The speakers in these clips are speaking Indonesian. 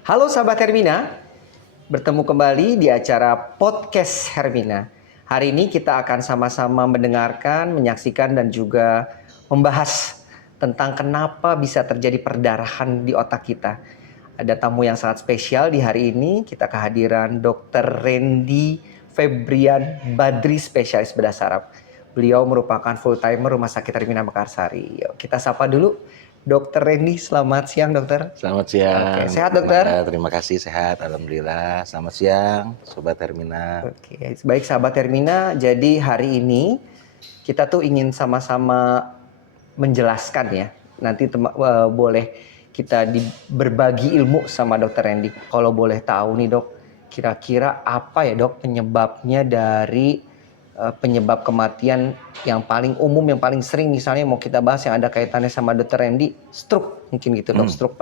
Halo sahabat Hermina, bertemu kembali di acara Podcast Hermina. Hari ini kita akan sama-sama mendengarkan, menyaksikan dan juga membahas tentang kenapa bisa terjadi perdarahan di otak kita. Ada tamu yang sangat spesial di hari ini, kita kehadiran Dr. Randy Febrian Badri, spesialis bedah saraf. Beliau merupakan full-timer Rumah Sakit Hermina Mekarsari. Yuk, kita sapa dulu Dr. Randy. Selamat siang, dokter. Selamat siang. Oke, sehat dokter? Terima kasih, sehat. Alhamdulillah. Selamat siang, Sobat Hermina. Oke, baik sahabat Hermina. Jadi hari ini kita tuh ingin sama-sama menjelaskan ya. Nanti boleh kita berbagi ilmu sama Dokter Randy. Kalau boleh tahu nih dok, kira-kira apa ya dok penyebabnya dari penyebab kematian yang paling umum, yang paling sering misalnya mau kita bahas yang ada kaitannya sama Dokter Randy, stroke mungkin gitu dok, stroke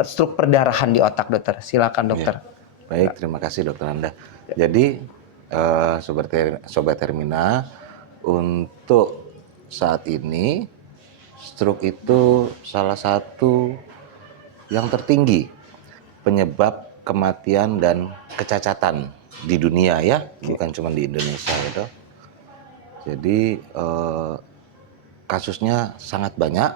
stroke perdarahan di otak dokter. Silakan dokter. Ya. Baik, terima kasih Dokter Anda. Jadi Sobat Hermina, untuk saat ini stroke itu salah satu yang tertinggi penyebab kematian dan kecacatan di dunia ya, bukan cuma di Indonesia ya dok. Jadi kasusnya sangat banyak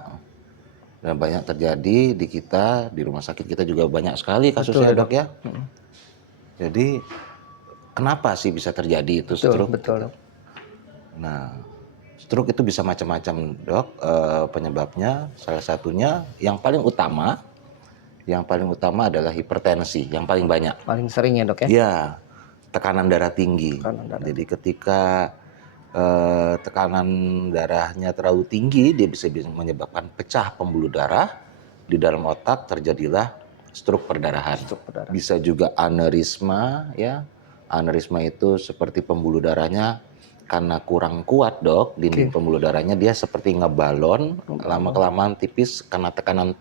dan banyak terjadi di kita, di rumah sakit kita juga banyak sekali kasusnya. Betul, dok ya. Jadi kenapa sih bisa terjadi itu stroke? Betul. Nah, stroke itu bisa macam-macam dok penyebabnya. Salah satunya yang paling utama adalah hipertensi, yang paling banyak. Paling sering ya dok ya? Iya, tekanan darah tinggi. Jadi ketika tekanan darahnya terlalu tinggi, dia bisa menyebabkan pecah pembuluh darah di dalam otak, terjadilah stroke perdarahan. Bisa juga aneurisma ya. Aneurisma itu seperti pembuluh darahnya karena kurang kuat dok, dinding pembuluh darahnya dia seperti ngebalon, lama-kelamaan tipis karena tekanan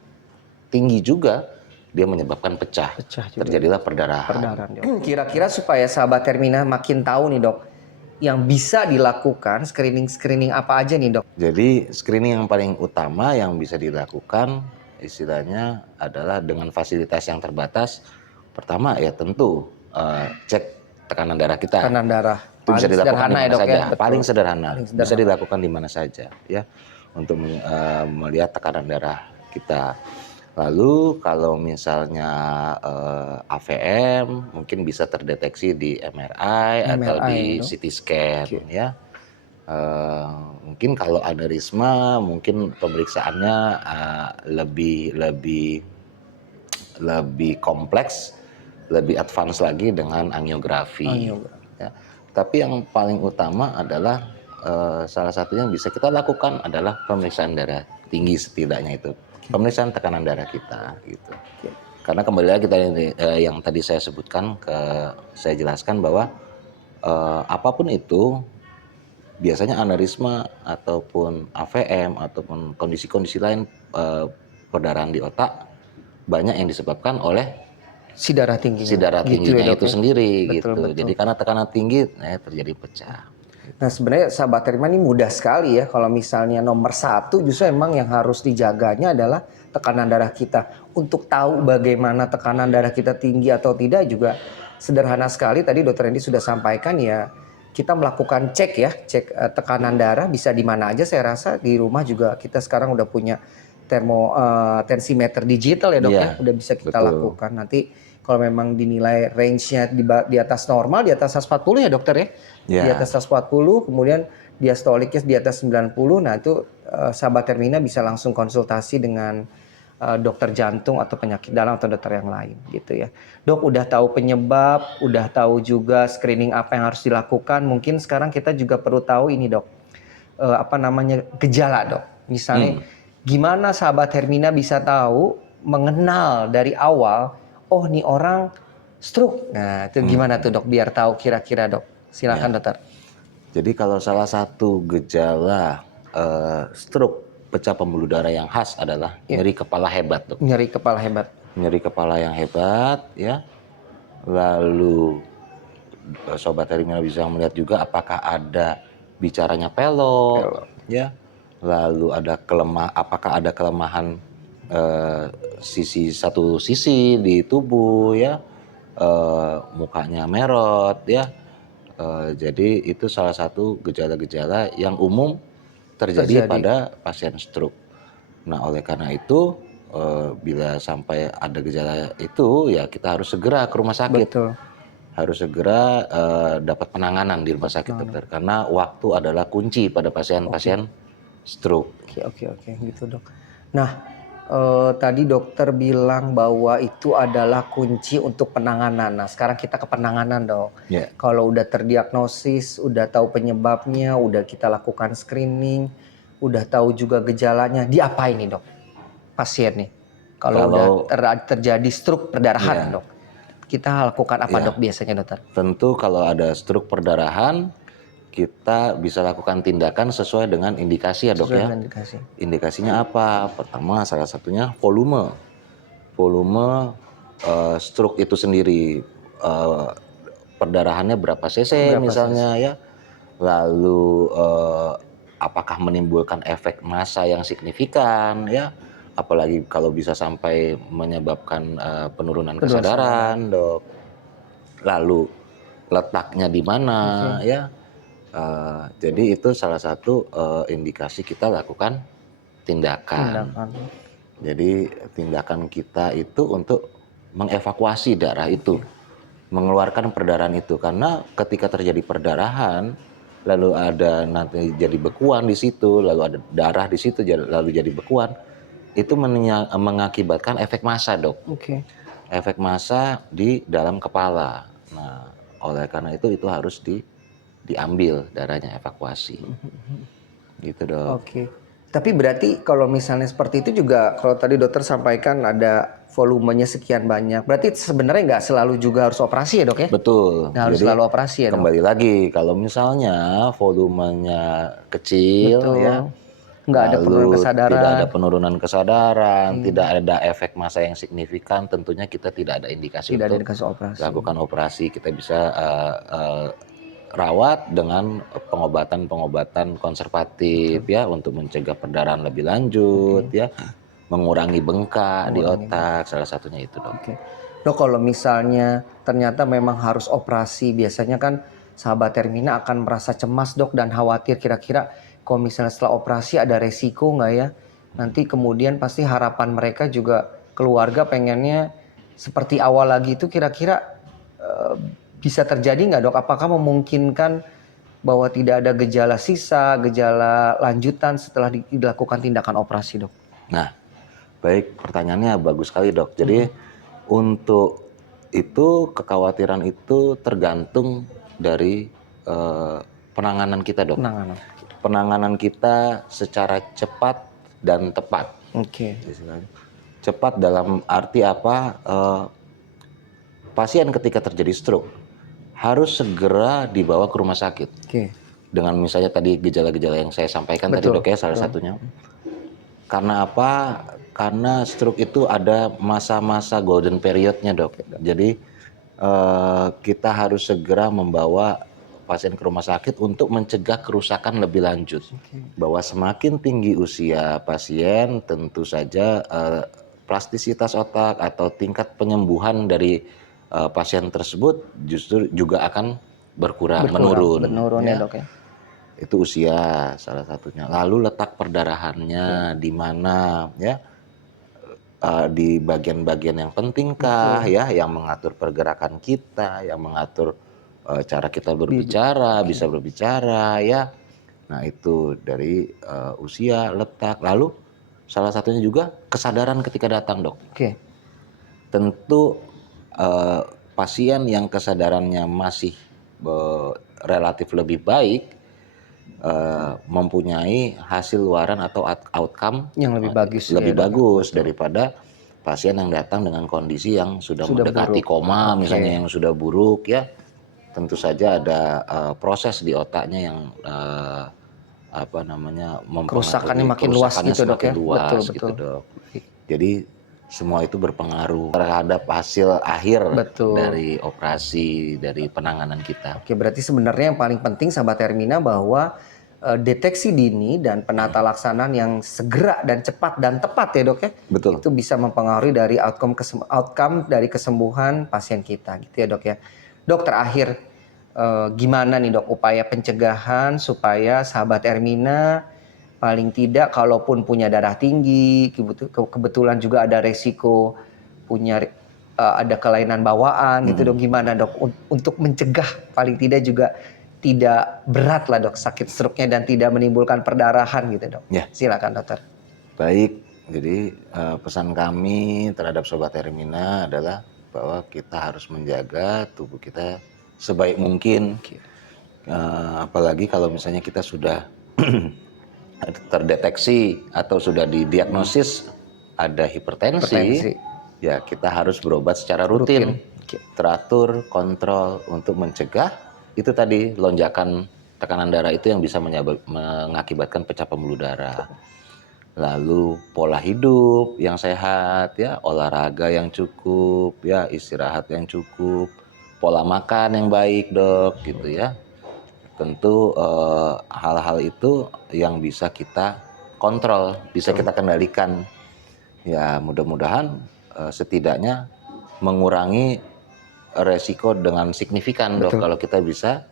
tinggi juga dia menyebabkan pecah terjadilah perdarahan. Kira-kira supaya sahabat Hermina makin tahu nih dok, yang bisa dilakukan screening apa aja nih dok? Jadi screening yang paling utama yang bisa dilakukan istilahnya adalah dengan fasilitas yang terbatas. Pertama ya tentu cek tekanan darah kita. Tekanan darah. Itu bisa dilakukan di mana saja. Ya, paling sederhana. Bisa dilakukan di mana saja ya untuk melihat tekanan darah kita. Lalu kalau misalnya AVM mungkin bisa terdeteksi di MRI atau di CT scan ya. Mungkin kalau aneurisma mungkin pemeriksaannya lebih kompleks, lebih advance lagi dengan angiografi. Ya. Tapi yang paling utama adalah salah satu yang bisa kita lakukan adalah pemeriksaan darah tinggi setidaknya itu. Pemeriksaan tekanan darah kita gitu. Karena kembali lagi yang tadi saya sebutkan, saya jelaskan bahwa apapun itu biasanya aneurisma ataupun AVM ataupun kondisi-kondisi lain perdarahan di otak banyak yang disebabkan oleh si darah tingginya gitu ya, itu sendiri betul. Jadi karena tekanan tinggi terjadi pecah. Nah sebenarnya sahabat Hermina ini mudah sekali ya, kalau misalnya nomor satu justru emang yang harus dijaganya adalah tekanan darah kita. Untuk tahu bagaimana tekanan darah kita tinggi atau tidak juga sederhana sekali, tadi Dokter Randy sudah sampaikan ya, kita melakukan cek tekanan darah bisa di mana aja. Saya rasa di rumah juga kita sekarang udah punya tensimeter digital ya dok ya, udah bisa kita lakukan. Nanti kalau memang dinilai range-nya di atas normal, di atas 140 ya dokter ya. Di atas 140, kemudian diastoliknya di atas 90. Nah itu sahabat Hermina bisa langsung konsultasi dengan dokter jantung atau penyakit dalam atau dokter yang lain gitu ya. Dok udah tahu penyebab, udah tahu juga screening apa yang harus dilakukan. Mungkin sekarang kita juga perlu tahu ini dok, gejala dok. Misalnya gimana sahabat Hermina bisa tahu, mengenal dari awal, oh nih orang stroke. Nah itu gimana tuh dok biar tahu kira-kira dok. Silakan dokter. Jadi kalau salah satu gejala stroke pecah pembuluh darah yang khas adalah nyeri kepala hebat dok. Nyeri kepala hebat. Nyeri kepala yang hebat ya. Lalu sobat Hermina bisa melihat juga apakah ada bicaranya pelok ya. Lalu apakah ada kelemahan satu sisi di tubuh ya, mukanya merot ya. Jadi itu salah satu gejala-gejala yang umum terjadi Terjadi. pada pasien stroke. Nah, oleh karena itu bila sampai ada gejala itu ya kita harus segera ke rumah sakit. Betul. Harus segera dapat penanganan di rumah sakit dokter karena waktu adalah kunci pada pasien-pasien stroke. Oke, gitu dok. Nah, tadi dokter bilang bahwa itu adalah kunci untuk penanganan. Nah, sekarang kita ke penanganan dok. Ya. Kalau udah terdiagnosis, udah tahu penyebabnya, udah kita lakukan screening, udah tahu juga gejalanya, diapain nih dok pasien nih? Kalau udah terjadi stroke perdarahan Ya. dok, kita lakukan apa Ya. dok biasanya dokter? Tentu kalau ada stroke perdarahan, kita bisa lakukan tindakan sesuai dengan indikasi ya dok Sesuai ya. dengan indikasi. Indikasinya apa? Pertama salah satunya volume. Volume stroke itu sendiri, perdarahannya berapa cc Berapa misalnya cc? ya. Lalu apakah menimbulkan efek massa yang signifikan ya. Apalagi kalau bisa sampai menyebabkan penurunan kesadaran dok. Lalu letaknya di mana ya. Jadi itu salah satu indikasi kita lakukan tindakan. Jadi tindakan kita itu untuk mengevakuasi darah itu, mengeluarkan perdarahan itu karena ketika terjadi perdarahan lalu ada nanti jadi bekuan di situ, lalu ada darah di situ lalu jadi bekuan, itu mengakibatkan efek massa dok. Efek massa di dalam kepala. Nah, oleh karena itu harus diambil darahnya, evakuasi. Gitu dok. Tapi berarti kalau misalnya seperti itu juga kalau tadi dokter sampaikan ada volumenya sekian banyak. Berarti sebenarnya nggak selalu juga harus operasi ya dok ya? Betul. Nggak harus Jadi selalu operasi ya dok? kembali lagi kalau misalnya volumenya kecil ya, Nggak ada penurunan lalu kesadaran. tidak ada penurunan kesadaran, tidak ada efek massa yang signifikan, tentunya kita tidak ada indikasi Tidak ada untuk indikasi operasi. lakukan operasi. Kita bisa rawat dengan pengobatan konservatif ya untuk mencegah perdarahan lebih lanjut ya, mengurangi bengkak di otak, salah satunya itu dok. Dok, kalau misalnya ternyata memang harus operasi, biasanya kan sahabat Hermina akan merasa cemas dok dan khawatir kira-kira kalau misalnya setelah operasi ada resiko nggak ya? Nanti kemudian pasti harapan mereka juga keluarga pengennya seperti awal lagi itu kira-kira bisa terjadi nggak dok? Apakah memungkinkan bahwa tidak ada gejala sisa, gejala lanjutan setelah dilakukan tindakan operasi dok? Nah, baik, pertanyaannya bagus sekali dok. Jadi untuk itu kekhawatiran itu tergantung dari penanganan kita dok. Penanganan kita secara cepat dan tepat. Cepat dalam arti apa? Pasien ketika terjadi stroke harus segera dibawa ke rumah sakit. Dengan misalnya tadi gejala-gejala yang saya sampaikan tadi dok ya, salah satunya. Karena apa? Karena stroke itu ada masa-masa golden periodnya dok. Jadi kita harus segera membawa pasien ke rumah sakit untuk mencegah kerusakan lebih lanjut. Bahwa semakin tinggi usia pasien, tentu saja plastisitas otak atau tingkat penyembuhan dari pasien tersebut justru juga akan menurun ya. Dok ya. Itu usia salah satunya. Lalu letak perdarahannya di mana ya, di bagian-bagian yang pentingkah ya, yang mengatur pergerakan kita, yang mengatur cara kita berbicara, bisa berbicara ya. Nah itu dari usia, letak, lalu salah satunya juga kesadaran ketika datang dok. Tentu pasien yang kesadarannya masih relatif lebih baik, mempunyai hasil luaran atau outcome yang lebih bagus daripada pasien yang datang dengan kondisi yang sudah mendekati buruk. Koma misalnya yang sudah buruk ya. Tentu saja ada proses di otaknya yang kerusakannya makin luas gitu dok ya. Betul. Gitu, dok. Jadi semua itu berpengaruh terhadap hasil akhir dari operasi, dari penanganan kita. Berarti sebenarnya yang paling penting sahabat Hermina bahwa deteksi dini dan penata laksanaan yang segera dan cepat dan tepat ya dok ya. Betul. Itu bisa mempengaruhi dari outcome dari kesembuhan pasien kita gitu ya dok ya. Dok terakhir gimana nih dok upaya pencegahan supaya sahabat Ermina paling tidak kalaupun punya darah tinggi, kebetulan juga ada resiko punya ada kelainan bawaan gitu dok, gimana dok untuk mencegah paling tidak juga tidak berat lah dok sakit stroke-nya dan tidak menimbulkan perdarahan gitu dok. Ya. Silakan dokter. Baik, jadi pesan kami terhadap Sobat Hermina adalah bahwa kita harus menjaga tubuh kita sebaik mungkin. Apalagi kalau misalnya kita sudah terdeteksi atau sudah didiagnosis ada hipertensi, ya kita harus berobat secara rutin. Teratur, kontrol untuk mencegah itu tadi lonjakan tekanan darah itu yang bisa mengakibatkan pecah pembuluh darah. Lalu pola hidup yang sehat, ya olahraga yang cukup, ya istirahat yang cukup, pola makan yang baik dok, gitu ya. Tentu hal-hal itu yang bisa kita kontrol, bisa kita kendalikan. Ya mudah-mudahan setidaknya mengurangi resiko dengan signifikan dok. Kalau kita bisa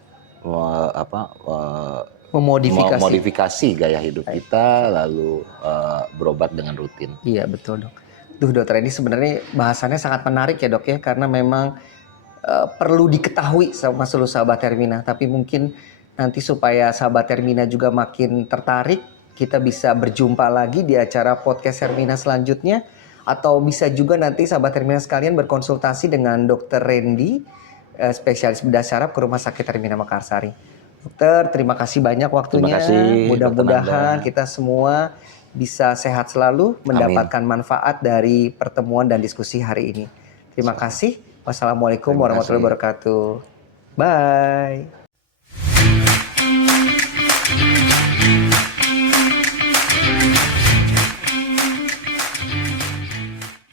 memodifikasi gaya hidup kita, lalu berobat dengan rutin. Iya betul dok. Duh dokter, ini sebenarnya bahasannya sangat menarik ya dok ya, karena memang perlu diketahui sama seluruh sahabat Hermina. Tapi mungkin nanti supaya sahabat Hermina juga makin tertarik, kita bisa berjumpa lagi di acara podcast Hermina selanjutnya. Atau bisa juga nanti sahabat Hermina sekalian berkonsultasi dengan Dr. Randy, spesialis bedah syaraf ke Rumah Sakit Hermina Mekarsari. Dokter, terima kasih banyak waktunya. Terima kasih, mudah-mudahan kita semua bisa sehat selalu, mendapatkan manfaat dari pertemuan dan diskusi hari ini. Terima kasih. Wassalamualaikum warahmatullahi wabarakatuh. Bye.